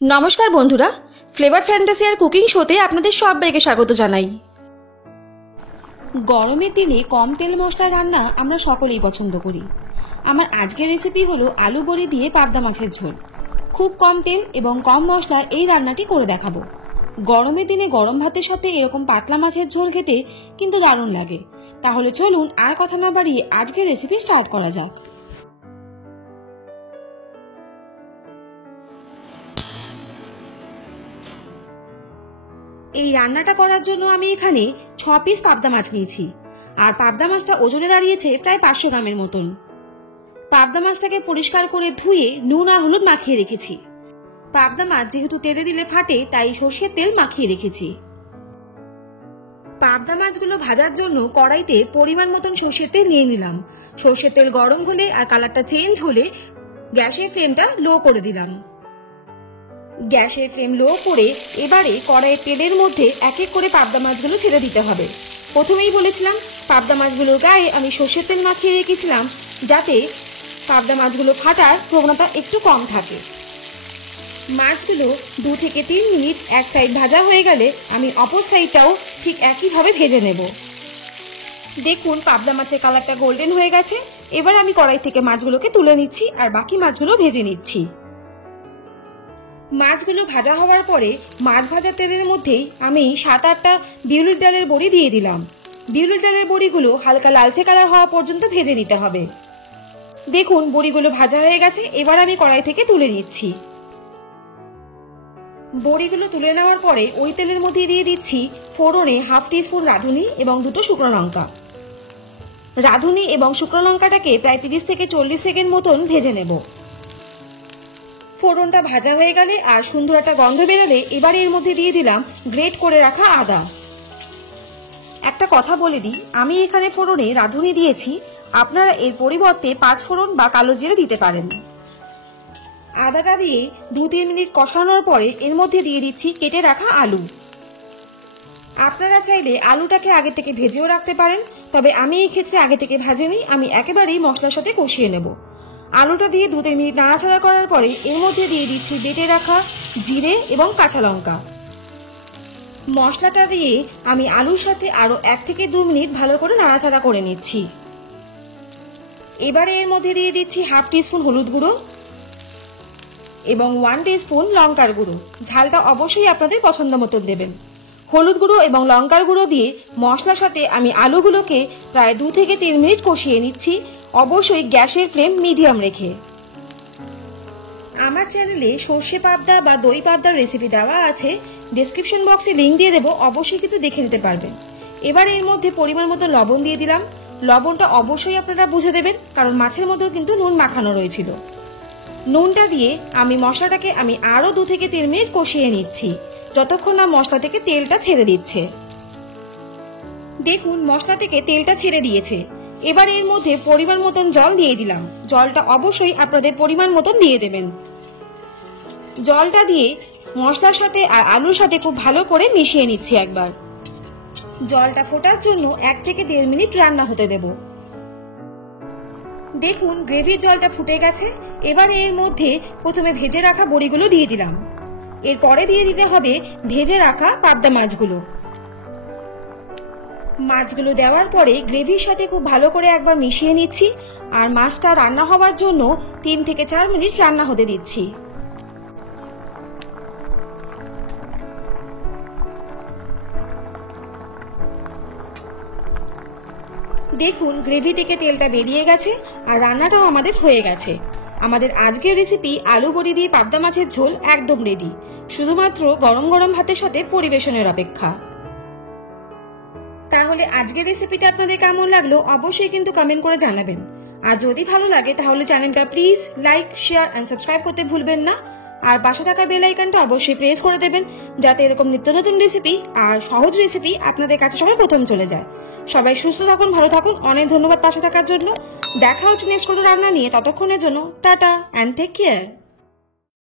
নমস্কার বন্ধুরা, flavour fantasy আর cooking শোতে আপনাদের সবাইকে স্বাগত জানাই। গরমের দিনে কম তেল মশলা রান্না আমরা সকলেই পছন্দ করি। আমার আজকের রেসিপি হলো আলু বড়ি দিয়ে পাবদা মাছের ঝোল। খুব কম তেল এবং কম মশলা এই রান্নাটি করে দেখাবো। গরমের দিনে গরম ভাতের সাথে এরকম পাতলা মাছের ঝোল খেতে কিন্তু দারুণ লাগে। তাহলে চলুন আর কথা না বাড়িয়ে আজকের রেসিপি স্টার্ট করা যাক। এই রান্নাটা করার জন্য আমি এখানে 6 পিস পাবদা মাছ নিয়েছি, আর পাবদা মাছটা ওজনে দাঁড়িয়েছে প্রায় 500 গ্রামের মতন। পাবদা মাছটাকে পরিষ্কার করে ধুয়ে নুন আর হলুদ মাখিয়ে রেখেছি। পাবদা মাছ যেহেতু তেলে দিলে ফাটে, তাই সর্ষের তেল মাখিয়ে রেখেছি। পাবদা মাছগুলো ভাজার জন্য কড়াইতে পরিমাণ মতন সর্ষের তেল নিয়ে নিলাম। সর্ষের তেল গরম হলে আর কালারটা চেঞ্জ হলে গ্যাসের ফ্লেমটা লো করে দিলাম। গ্যাসের ফ্লেম লো করে এবারে কড়াইয়ের তেলের মধ্যে এক এক করে পাবদা মাছগুলো ছেড়ে দিতে হবে। প্রথমেই বলেছিলাম পাবদা মাছগুলোর গায়ে আমি সর্ষের তেল মাখিয়ে রেখেছিলাম, যাতে পাবদা মাছগুলো ফাটার প্রবণতা একটু কম থাকে। মাছগুলো 2 থেকে 3 মিনিট এক সাইড ভাজা হয়ে গেলে আমি অপর সাইডটাও ঠিক একইভাবে ভেজে নেব। দেখুন পাবদা মাছের কালারটা গোল্ডেন হয়ে গেছে। এবার আমি কড়াই থেকে মাছগুলোকে তুলে নিচ্ছি আর বাকি মাছগুলো ভেজে নিচ্ছি। মাছগুলো ভাজা হওয়ার পরে মাছ ভাজা তেলের মধ্যেই আমি 7-8টা বিউলির ডালের বড়ি দিয়ে দিলাম। বিউলির ডালের বড়িগুলো হালকা লালচে কালার হওয়া পর্যন্ত ভেজে নিতে হবে। দেখুন বড়িগুলো ভাজা হয়ে গেছে। এবার আমি কড়াই থেকে তুলে নিচ্ছি। বড়িগুলো তুলে নেওয়ার পরে ওই তেলের মধ্যে দিয়ে দিচ্ছি ফোড়নে 1/2 টিস্পুন রাঁধুনি এবং 2টো শুকনো লঙ্কা। রাঁধুনি এবং শুকনো লঙ্কাটাকে প্রায় 30 থেকে 40 সেকেন্ড মতন ভেজে নেব। ফোড়নটা ভাজা হয়ে গেলে আর সুন্দর একটা গন্ধ বেরোলে এবারে এর মধ্যে দিয়ে দিলাম গ্রেট করে রাখা আদা। একটা কথা বলে দিই, আমি এখানে ফোড়নে রাঁধুনি দিয়েছি, আপনারা এর পরিবর্তে 5 ফোড়ন বা কালো জিরে দিতে পারেন। আদাটা দিয়ে 2-3 মিনিট কষানোর পরে এর মধ্যে দিয়ে দিচ্ছি কেটে রাখা আলু। আপনারা চাইলে আলুটাকে আগে থেকে ভেজেও রাখতে পারেন, তবে আমি এই ক্ষেত্রে আগে থেকে ভাজিনি, আমি একেবারেই মশলার সাথে কষিয়ে নেব। আলুটা দিয়ে 2-3 মিনিট নাড়াচাড়া করার পরে এর মধ্যে দিয়ে দিচ্ছি বেটে রাখা জিরে এবং কাঁচা লঙ্কা। মশলাটা দিয়ে আমি আলুর সাথে আরো 1 থেকে 2 মিনিট ভালো করে নাড়াচাড়া করে নিচ্ছি। এবারে এর মধ্যে দিয়ে দিচ্ছি 1/2 টিস্পুন হলুদ গুঁড়ো এবং 1 টিস্পুন লঙ্কার গুঁড়ো। ঝালটা অবশ্যই আপনাদের পছন্দ মতন দেবেন। হলুদ গুঁড়ো এবং লঙ্কার গুঁড়ো দিয়ে মশলার সাথে আমি আলুগুলোকে প্রায় 2 থেকে 3 মিনিট কষিয়ে নিচ্ছি, অবশ্যই গ্যাসের ফ্লেম মিডিয়াম রেখে। আমার চ্যানেলে সর্ষে পাবদা বা দই পাবদার রেসিপি দেওয়া আছে, ডেসক্রিপশন বক্সে লিংক দিয়ে দেবো, অবশ্যই কিন্তু দেখে নিতে পারবেন। এবার এর মধ্যে পরিমাণ মতো লবণ দিয়ে দিলাম। লবণটা অবশ্যই আপনারা বুঝে দেবেন, কারণ মাছের মধ্যেও কিন্তু নুন মাখানো রয়েছিল। নুনটা দিয়ে আমি মশলাটাকে আরো 2 থেকে 3 মিনিট কষিয়ে নিচ্ছি, যতক্ষণ না মশলা থেকে তেলটা ছেড়ে দিচ্ছে। দেখুন মশলা থেকে তেলটা ছেড়ে দিয়েছে। এবার এর মধ্যে পরিমাণ মতন জল দিয়ে দিলাম। জলটা অবশ্যই আপনাদের পরিমাণ মতন দিয়ে দেবেন। জলটা দিয়ে মশলার সাথে আর আলুর সাথে খুব ভালো করে মিশিয়ে নিচ্ছি একবার। জলটা ফোটার জন্য 1 থেকে 1.5 মিনিট রান্না হতে দেব। দেখুন গ্রেভির জলটা ফুটে গেছে। এবার এর মধ্যে প্রথমে ভেজে রাখা বড়িগুলো দিয়ে দিলাম। এরপরে দিয়ে দিতে হবে ভেজে রাখা পাবদা মাছগুলো। মাছগুলো দেওয়ার পরে গ্রেভির সাথে খুব ভালো করে একবার মিশিয়ে নিচ্ছি, আর মাছটা রান্না হওয়ার জন্য 3 থেকে 4 মিনিট রান্না হতে দিচ্ছি। দেখুন গ্রেভি থেকে তেলটা বেরিয়ে গেছে আর রান্নাটাও আমাদের হয়ে গেছে। আমাদের আজকের রেসিপি আলু বড়ি দিয়ে পাবদা মাছের ঝোল একদম রেডি, শুধুমাত্র গরম গরম ভাতের সাথে পরিবেশনের অপেক্ষা। তাহলে আজকের রেসিপিটা আপনাদের কেমন লাগলো অবশ্যই কিন্তু কমেন্ট করে জানাবেন। আর যদি ভালো লাগে তাহলে চ্যানেলটা please like, share and subscribe করতে ভুলবেন না। আর পাশে থাকা বেল আইকনটা অবশ্যই প্রেস করে দেবেন, যাতে এরকম নিত্য নতুন রেসিপি আর সহজ রেসিপি আপনাদের কাছে সবার প্রথম চলে যায়। সবাই সুস্থ থাকুন, ভালো থাকুন। অনেক ধন্যবাদ পাশে থাকার জন্য। দেখা হচ্ছে নেক্সট কোনো রান্না নিয়ে। ততক্ষণের জন্য টাটা এন্ড টেক কেয়ার।